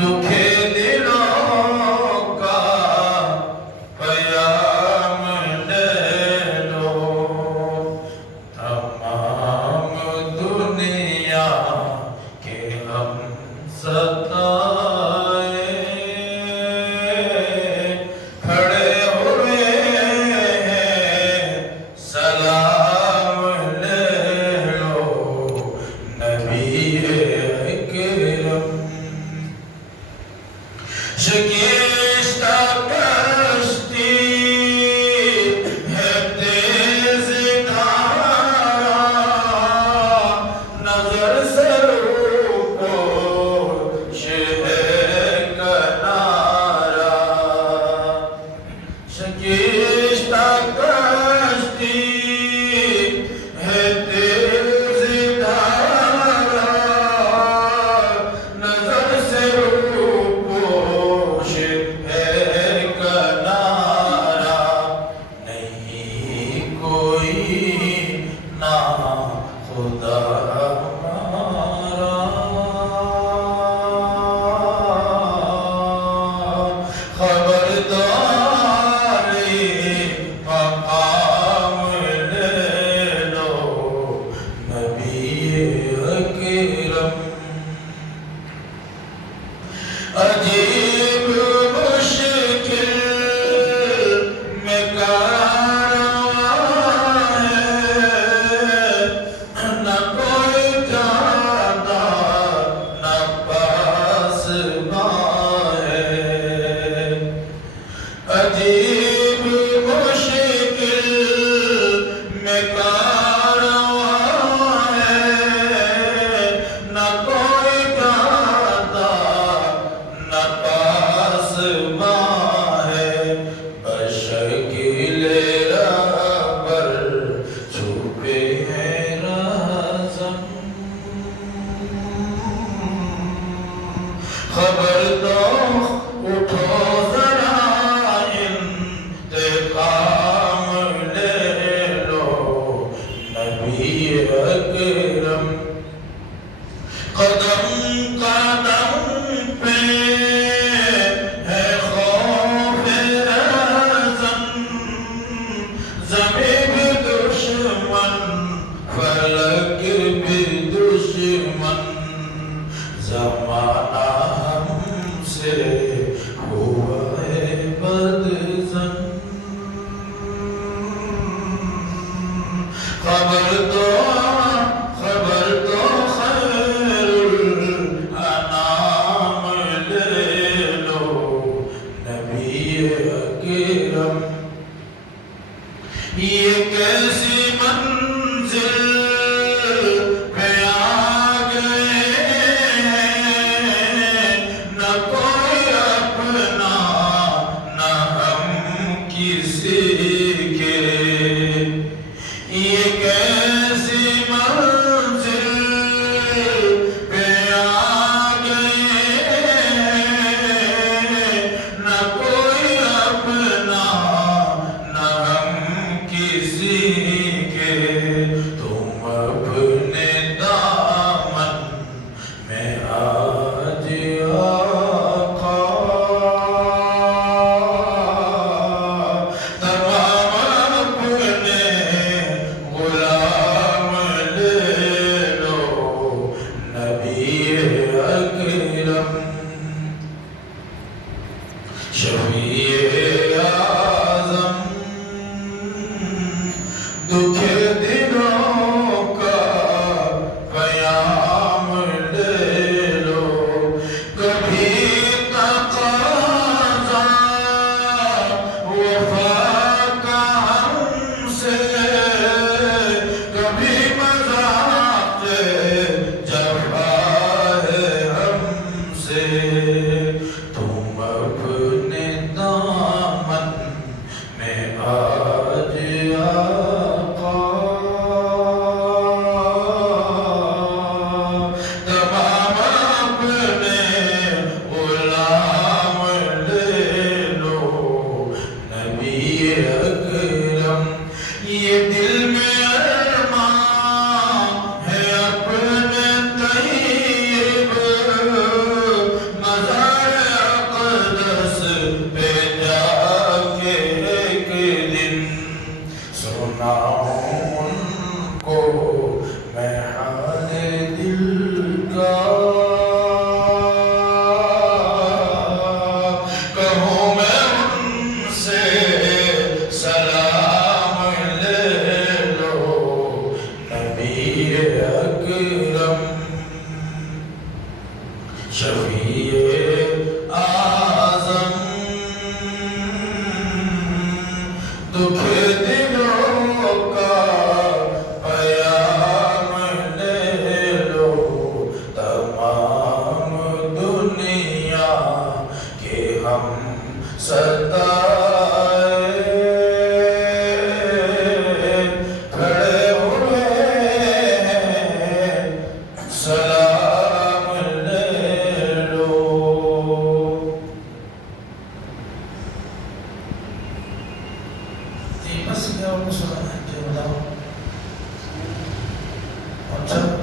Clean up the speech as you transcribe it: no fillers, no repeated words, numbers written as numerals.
دکھے دلوں کا پیام لے لو، تمام دنیا کے ہم ستائے کھڑے ہوئے ہیں، سلام لے لو نبی اکرم۔ شکستہ کشتی ہے تیز دھارا، نظر سے روپوش ہے کنارہ۔ شکستہ کشتی ہے تیز دھارا، نظر سے روپوش ہے کنارہ۔ نہیں کوئی نا خدا ہمارا، خبرداری مقام لے لو نبی اکرم۔ عجیب مشکل میں کارواں ہے، نہ کوئی جانا نہ پاسباں ہے۔ عجیب مشکل میں کارواں ہے، نہ کوئی جانا نہ پاسباں ہے۔ بشکل رہبر چھپے ہیں رہزن، خبر تو اٹھو ذرا انتقام لے لو نبی اکرم۔ قدم قدم پہ ہے خوف رزن، زمین بھی دشمن فلک بھی دشمن، زمانہ ہم سے ہوا ہے بدظن۔ خبر دو خیر الانام لے لو نبی اکرم۔ یہ کیسی منزل پہ آ گئے ہیں، نہ کوئی اپنا نہ ہم کسی کے۔ یہ کیسی منزل پہ آ گئے ہیں، نہ کوئی اپنا نہ ہم کسی کے۔ تم اپنے دامن میں آج آقا، تمام اپنے غلام لے لو نبی اکرم۔ شفیع اعظم دکھے دلوں کا پیام لے لو، کبھی تقاضا وفا کا ہم سے، کبھی مذاق جفا ہے ہم سے۔ شفیع اعظم دکھ دلوں کا پیام لے لو تمام دنیا کے ہم ستائے کھڑے ہوئے ہیں سلام لے لو. بس کیا ان کو سنا ہے